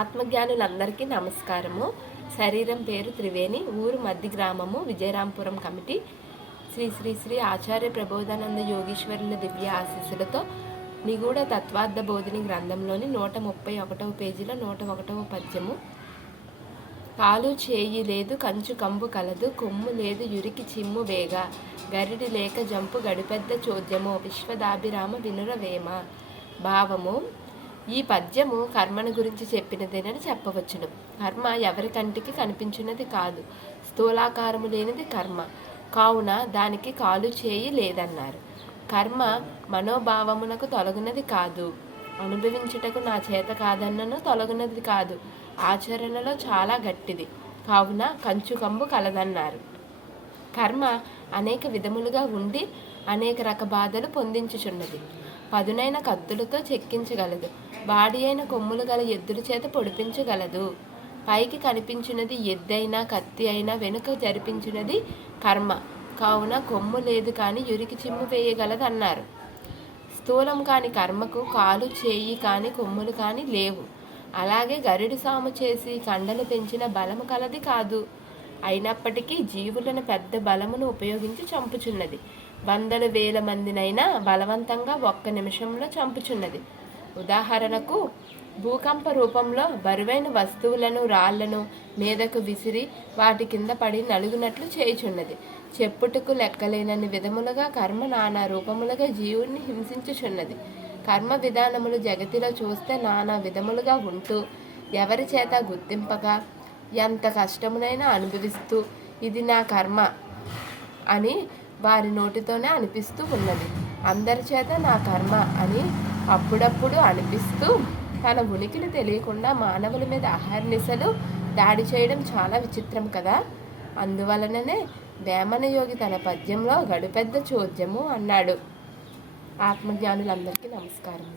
ఆత్మజ్ఞానులందరికీ నమస్కారము. శరీరం పేరు త్రివేణి ఊరు మధ్య గ్రామము విజయరాంపురం కమిటీ. శ్రీ శ్రీ శ్రీ ఆచార్య ప్రబోధానంద యోగీశ్వరుల దివ్య ఆశీస్సులతో నిగూఢ తత్వార్థ బోధిని గ్రంథంలోని నూట ముప్పై ఒకటవ పేజీలో నూట ఒకటవ పద్యము. కాలు చేయి లేదు కంచు కంబు కలదు కొమ్ము లేదు యురికి చిమ్ము వేగ గరిడి లేక జంపు గడిపెద్ద చోద్యము విశ్వదాభిరామ వినురవేమ భావము ఈ పద్యము కర్మను గురించి చెప్పినదేనని చెప్పవచ్చును. కర్మ ఎవరి కంటికి కనిపించినది కాదు. స్థూలాకారము లేనిది కర్మ. కావున దానికి కాలు చేయి లేదన్నారు. కర్మ మనోభావమునకు తొలగినది కాదు. అనుభవించుటకు నా చేత కాదన్నను తొలగినది కాదు. ఆచరణలో చాలా గట్టిది. కావున కంచుకంబు కలదన్నారు. కర్మ అనేక విధములుగా ఉండి అనేక రక బాధలు పొందించుచున్నది. పదునైన కత్తులతో చెక్కించగలదు. వాడి అయిన కొమ్ములు గల ఎద్దుల చేత పొడిపించగలదు. పైకి కనిపించినది ఎద్దైనా కత్తి అయినా వెనుక జరిపించినది కర్మ. కావున కొమ్ము లేదు కానీ యురికి చిమ్ము వేయగలదన్నారు. స్థూలం కాని కర్మకు కాలు చేయి కాని కొమ్ములు కాని లేవు. అలాగే గరుడి సాము చేసి కండలు పెంచిన బలము కలది కాదు. అయినప్పటికీ జీవులను పెద్ద బలమును ఉపయోగించి చంపుచున్నది. వందల వేల మందినైనా బలవంతంగా ఒక్క నిమిషంలో చంపుచున్నది. ఉదాహరణకు భూకంప రూపంలో బరువైన వస్తువులను రాళ్ళను మీదకు విసిరి వాటి కింద పడి నలుగునట్లు చేయుచున్నది. చెప్పుటకు లెక్కలేనన్ని విధములుగా కర్మ నానా రూపములుగా జీవుణ్ణి హింసించుచున్నది. కర్మ విధానములు జగతిలో చూస్తే నానా విధములుగా ఉంటూ ఎవరి చేత గుర్తింపగా ఎంత కష్టమునైనా అనుభవిస్తూ ఇది నా కర్మ అని వారి నోటితోనే అనిపిస్తూ ఉన్నది. అందరి చేత నా కర్మ అని అప్పుడప్పుడు అనిపిస్తూ తన ఉనికిని తెలియకుండా మానవుల మీద అహర్నిశలు దాడి చేయడం చాలా విచిత్రం కదా. అందువలననే వేమనయోగి తన పద్యంలో గడుపెద్ద చోద్యము అన్నాడు. ఆత్మజ్ఞానులందరికీ నమస్కారం